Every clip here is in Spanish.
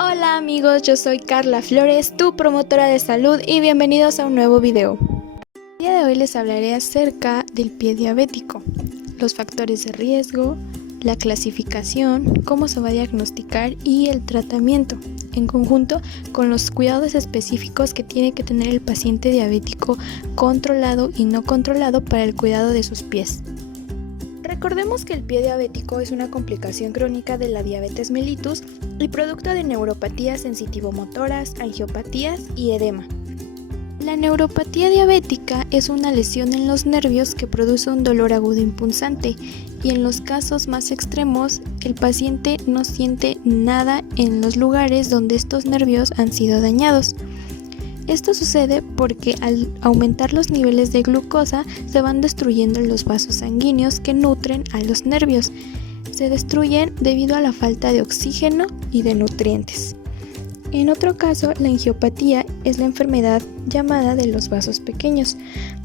Hola amigos, yo soy Carla Flores, tu promotora de salud y bienvenidos a un nuevo video. El día de hoy les hablaré acerca del pie diabético, los factores de riesgo, la clasificación, cómo se va a diagnosticar y el tratamiento, en conjunto con los cuidados específicos que tiene que tener el paciente diabético controlado y no controlado para el cuidado de sus pies. Recordemos que el pie diabético es una complicación crónica de la diabetes mellitus y producto de neuropatías sensitivomotoras, angiopatías y edema. La neuropatía diabética es una lesión en los nervios que produce un dolor agudo punzante y en los casos más extremos el paciente no siente nada en los lugares donde estos nervios han sido dañados. Esto sucede porque al aumentar los niveles de glucosa se van destruyendo los vasos sanguíneos que nutren a los nervios. Se destruyen debido a la falta de oxígeno y de nutrientes. En otro caso, la angiopatía es la enfermedad llamada de los vasos pequeños,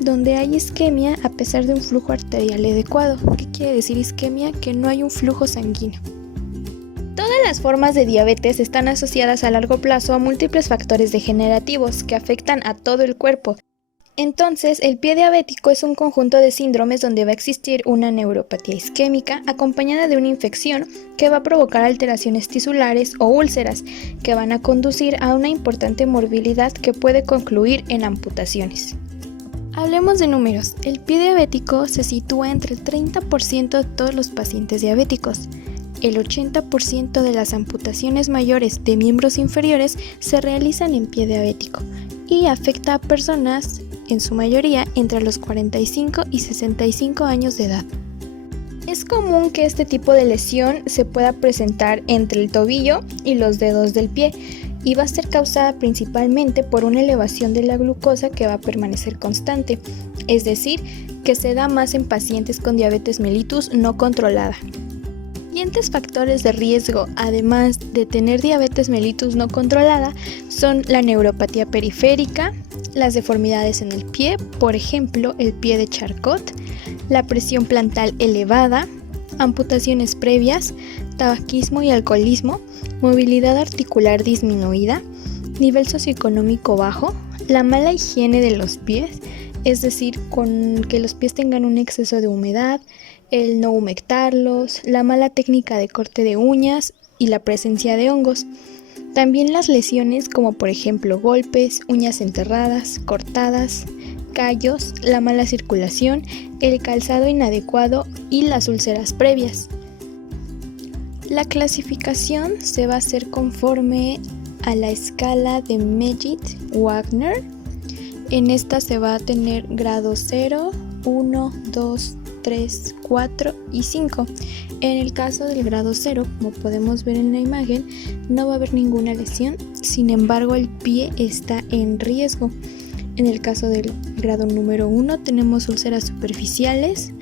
donde hay isquemia a pesar de un flujo arterial adecuado. ¿Qué quiere decir isquemia? Que no hay un flujo sanguíneo. Todas las formas de diabetes están asociadas a largo plazo a múltiples factores degenerativos que afectan a todo el cuerpo. Entonces, el pie diabético es un conjunto de síndromes donde va a existir una neuropatía isquémica acompañada de una infección que va a provocar alteraciones tisulares o úlceras que van a conducir a una importante morbilidad que puede concluir en amputaciones. Hablemos de números. El pie diabético se sitúa entre el 30% de todos los pacientes diabéticos. El 80% de las amputaciones mayores de miembros inferiores se realizan en pie diabético y afecta a personas, en su mayoría, entre los 45 y 65 años de edad. Es común que este tipo de lesión se pueda presentar entre el tobillo y los dedos del pie y va a ser causada principalmente por una elevación de la glucosa que va a permanecer constante, es decir, que se da más en pacientes con diabetes mellitus no controlada. Siguientes factores de riesgo, además de tener diabetes mellitus no controlada, son la neuropatía periférica, las deformidades en el pie, por ejemplo, el pie de Charcot, la presión plantar elevada, amputaciones previas, tabaquismo y alcoholismo, movilidad articular disminuida, nivel socioeconómico bajo, la mala higiene de los pies, es decir, con que los pies tengan un exceso de humedad, el no humectarlos, la mala técnica de corte de uñas y la presencia de hongos. También las lesiones como por ejemplo golpes, uñas enterradas, cortadas, callos, la mala circulación, el calzado inadecuado y las úlceras previas. La clasificación se va a hacer conforme a la escala de Meggitt-Wagner. En esta se va a tener grado 0, 1, 2, 3, 4 y 5. En el caso del grado 0, como podemos ver en la imagen, no va a haber ninguna lesión, sin embargo el pie está en riesgo. En el caso del grado número 1 tenemos úlceras superficiales,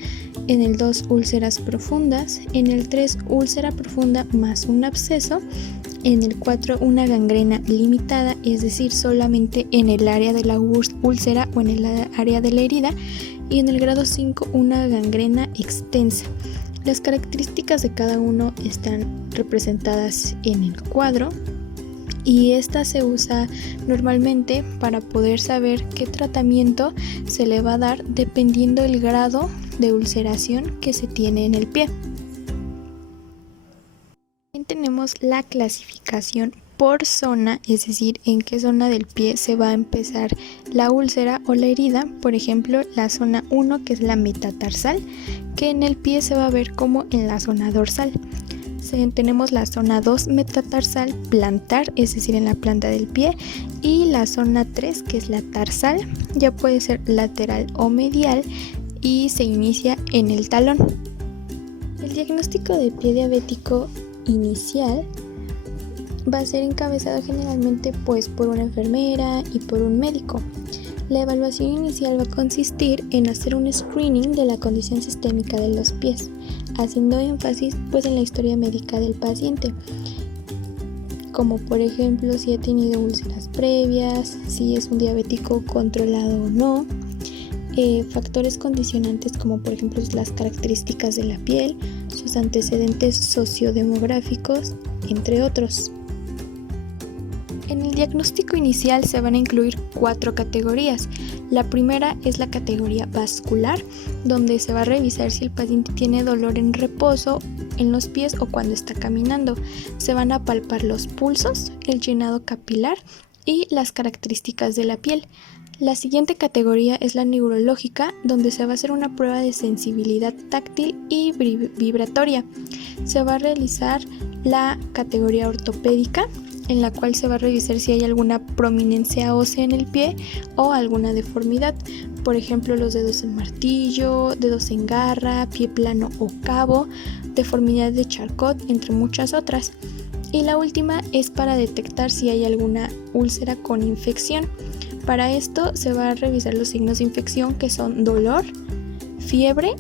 en el 2 úlceras profundas, en el 3 úlcera profunda más un absceso, en el 4 una gangrena limitada, es decir, solamente en el área de la úlcera o en el área de la herida, y en el grado 5 una gangrena extensa. Las características de cada uno están representadas en el cuadro y esta se usa normalmente para poder saber qué tratamiento se le va a dar dependiendo del grado de ulceración que se tiene en el pie. También tenemos la clasificación por zona, es decir, en qué zona del pie se va a empezar la úlcera o la herida. Por ejemplo, la zona 1, que es la metatarsal, que en el pie se va a ver como en la zona dorsal. Tenemos la zona 2 metatarsal plantar, es decir, en la planta del pie, y la zona 3, que es la tarsal, ya puede ser lateral o medial y se inicia en el talón. El diagnóstico de pie diabético inicial va a ser encabezado generalmente por una enfermera y por un médico. La evaluación inicial va a consistir en hacer un screening de la condición sistémica de los pies, haciendo énfasis en la historia médica del paciente, como por ejemplo si ha tenido úlceras previas, si es un diabético controlado o no, factores condicionantes como por ejemplo las características de la piel, sus antecedentes sociodemográficos, entre otros. En el diagnóstico inicial se van a incluir 4 categorías. La primera es la categoría vascular, donde se va a revisar si el paciente tiene dolor en reposo, en los pies o cuando está caminando. Se van a palpar los pulsos, el llenado capilar y las características de la piel. La siguiente categoría es la neurológica, donde se va a hacer una prueba de sensibilidad táctil y vibratoria. Se va a realizar la categoría ortopédica, en la cual se va a revisar si hay alguna prominencia ósea en el pie o alguna deformidad, por ejemplo los dedos en martillo, dedos en garra, pie plano o cabo, deformidad de Charcot, entre muchas otras. Y la última es para detectar si hay alguna úlcera con infección. Para esto se va a revisar los signos de infección, que son dolor, fiebre,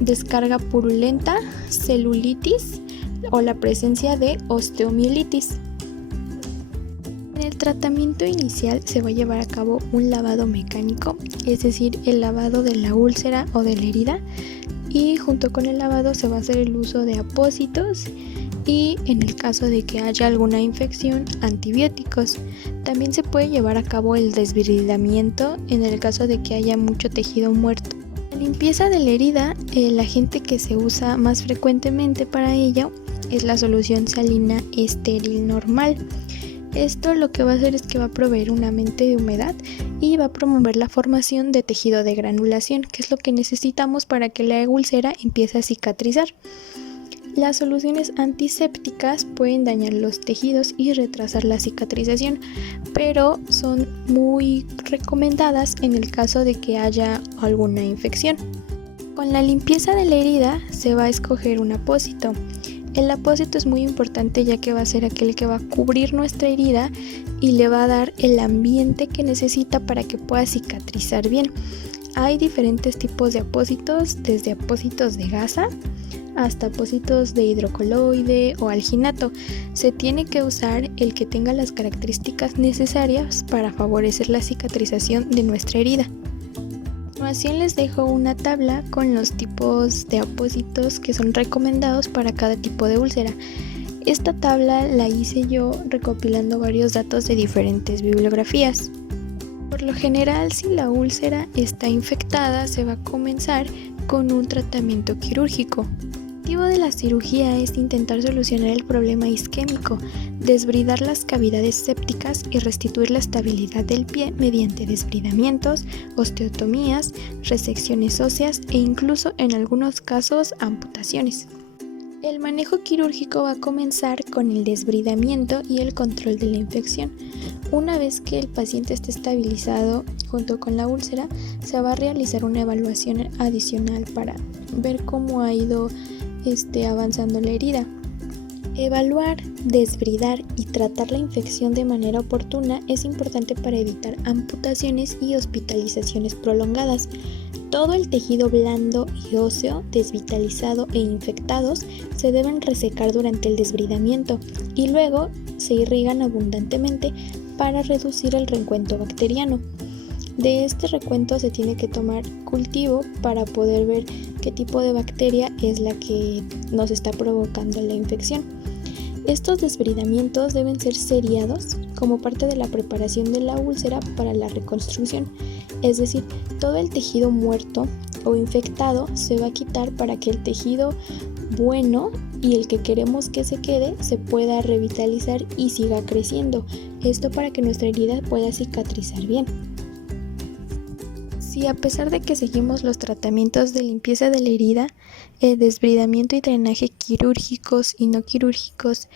descarga purulenta, celulitis o la presencia de osteomielitis. En el tratamiento inicial se va a llevar a cabo un lavado mecánico, es decir, el lavado de la úlcera o de la herida, y junto con el lavado se va a hacer el uso de apósitos y, en el caso de que haya alguna infección, antibióticos. También se puede llevar a cabo el desbridamiento en el caso de que haya mucho tejido muerto. La limpieza de la herida, el agente que se usa más frecuentemente para ello es la solución salina estéril normal. Esto lo que va a hacer es que va a proveer un ambiente de humedad y va a promover la formación de tejido de granulación, que es lo que necesitamos para que la úlcera empiece a cicatrizar. Las soluciones antisépticas pueden dañar los tejidos y retrasar la cicatrización, pero son muy recomendadas en el caso de que haya alguna infección. Con la limpieza de la herida se va a escoger un apósito. El apósito es muy importante, ya que va a ser aquel que va a cubrir nuestra herida y le va a dar el ambiente que necesita para que pueda cicatrizar bien. Hay diferentes tipos de apósitos, desde apósitos de gasa hasta apósitos de hidrocoloide o alginato. Se tiene que usar el que tenga las características necesarias para favorecer la cicatrización de nuestra herida. A continuación les dejo una tabla con los tipos de apósitos que son recomendados para cada tipo de úlcera. Esta tabla la hice yo recopilando varios datos de diferentes bibliografías. Por lo general, si la úlcera está infectada, se va a comenzar con un tratamiento quirúrgico. El objetivo de la cirugía es intentar solucionar el problema isquémico, desbridar las cavidades sépticas y restituir la estabilidad del pie mediante desbridamientos, osteotomías, resecciones óseas e incluso en algunos casos amputaciones. El manejo quirúrgico va a comenzar con el desbridamiento y el control de la infección. Una vez que el paciente esté estabilizado junto con la úlcera, se va a realizar una evaluación adicional para ver cómo ha ido avanzando la herida. Evaluar, desbridar y tratar la infección de manera oportuna es importante para evitar amputaciones y hospitalizaciones prolongadas. Todo el tejido blando y óseo desvitalizado e infectados se deben resecar durante el desbridamiento y luego se irrigan abundantemente para reducir el recuento bacteriano. De este recuento se tiene que tomar cultivo para poder ver qué tipo de bacteria es la que nos está provocando la infección. Estos desbridamientos deben ser seriados como parte de la preparación de la úlcera para la reconstrucción, es decir, todo el tejido muerto o infectado se va a quitar para que el tejido bueno y el que queremos que se quede se pueda revitalizar y siga creciendo. Esto para que nuestra herida pueda cicatrizar bien. Si a pesar de que seguimos los tratamientos de limpieza de la herida, el desbridamiento y drenaje quirúrgicos y no quirúrgicos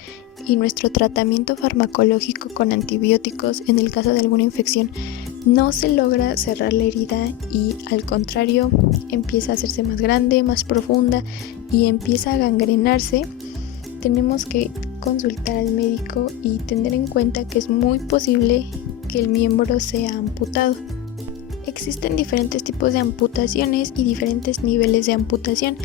y nuestro tratamiento farmacológico con antibióticos en el caso de alguna infección, no se logra cerrar la herida y al contrario empieza a hacerse más grande, más profunda y empieza a gangrenarse, tenemos que consultar al médico y tener en cuenta que es muy posible que el miembro sea amputado. Existen diferentes tipos de amputaciones y diferentes niveles de amputación.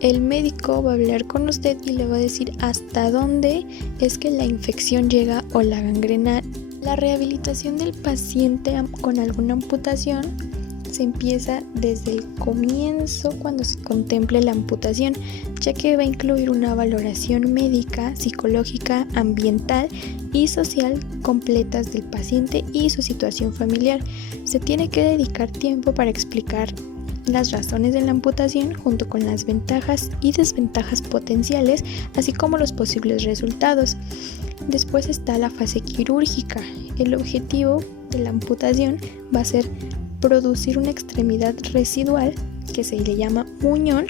El médico va a hablar con usted y le va a decir hasta dónde es que la infección llega o la gangrena. La rehabilitación del paciente con alguna amputación se empieza desde el comienzo cuando se contemple la amputación, ya que va a incluir una valoración médica, psicológica, ambiental y social completas del paciente y su situación familiar. Se tiene que dedicar tiempo para explicar las razones de la amputación junto con las ventajas y desventajas potenciales, así como los posibles resultados. Después está la fase quirúrgica. El objetivo de la amputación va a ser producir una extremidad residual que se le llama muñón,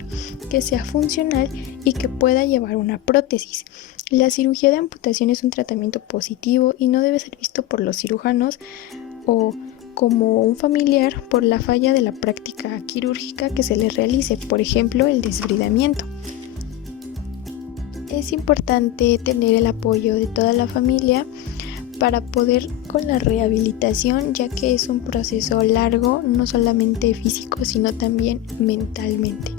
que sea funcional y que pueda llevar una prótesis. La cirugía de amputación es un tratamiento positivo y no debe ser visto por los cirujanos o como un familiar por la falla de la práctica quirúrgica que se le realice, por ejemplo, el desbridamiento. Es importante tener el apoyo de toda la familia para poder con la rehabilitación, ya que es un proceso largo, no solamente físico, sino también mentalmente.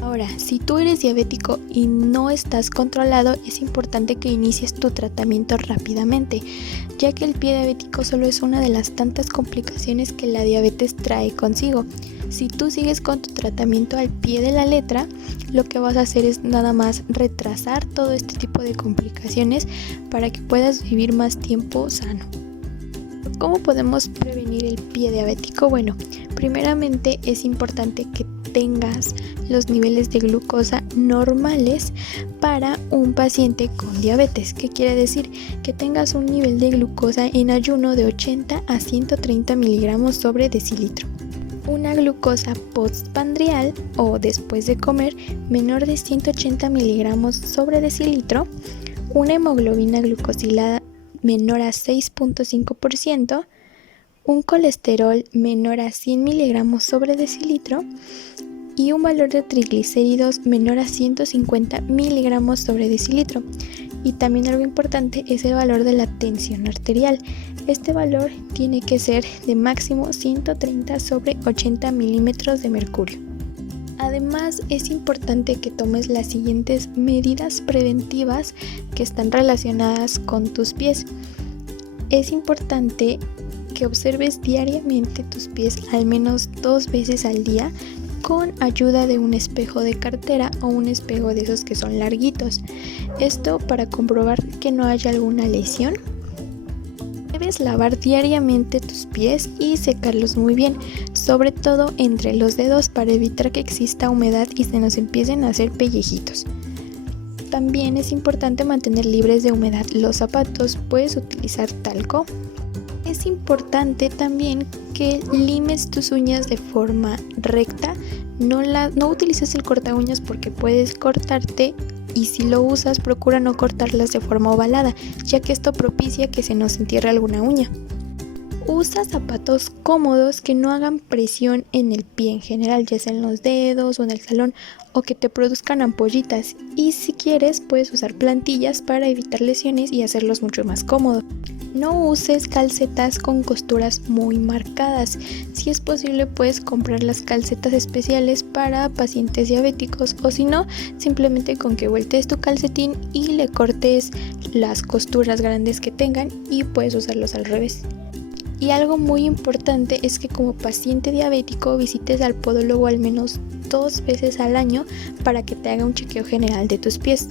Ahora, si tú eres diabético y no estás controlado, es importante que inicies tu tratamiento rápidamente, ya que el pie diabético solo es una de las tantas complicaciones que la diabetes trae consigo. Si tú sigues con tu tratamiento al pie de la letra, lo que vas a hacer es nada más retrasar todo este tipo de complicaciones para que puedas vivir más tiempo sano. ¿Cómo podemos prevenir el pie diabético? Bueno, primeramente es importante que tengas los niveles de glucosa normales para un paciente con diabetes. ¿Qué quiere decir? Que tengas un nivel de glucosa en ayuno de 80 a 130 miligramos sobre decilitro. Una glucosa postprandial o después de comer menor de 180 miligramos sobre decilitro. Una hemoglobina glucosilada menor a 6.5%. Un colesterol menor a 100 miligramos sobre decilitro y un valor de triglicéridos menor a 150 miligramos sobre decilitro. Y también algo importante es el valor de la tensión arterial. Este valor tiene que ser de máximo 130 sobre 80 milímetros de mercurio. Además, es importante que tomes las siguientes medidas preventivas que están relacionadas con tus pies. Es importante que observes diariamente tus pies al menos 2 veces al día con ayuda de un espejo de cartera o un espejo de esos que son larguitos. Esto para comprobar que no haya alguna lesión. Debes lavar diariamente tus pies y secarlos muy bien, sobre todo entre los dedos para evitar que exista humedad y se nos empiecen a hacer pellejitos. También es importante mantener libres de humedad los zapatos. Puedes utilizar talco. Es importante también que limes tus uñas de forma recta. No utilices el corta uñas porque puedes cortarte, y si lo usas procura no cortarlas de forma ovalada, ya que esto propicia que se nos entierre alguna uña. Usa zapatos cómodos que no hagan presión en el pie en general, ya sea en los dedos o en el talón, o que te produzcan ampollitas, y si quieres puedes usar plantillas para evitar lesiones y hacerlos mucho más cómodos. No uses calcetas con costuras muy marcadas. Si es posible puedes comprar las calcetas especiales para pacientes diabéticos, o si no, simplemente con que voltees tu calcetín y le cortes las costuras grandes que tengan y puedes usarlos al revés. Y algo muy importante es que como paciente diabético visites al podólogo al menos 2 veces al año para que te haga un chequeo general de tus pies.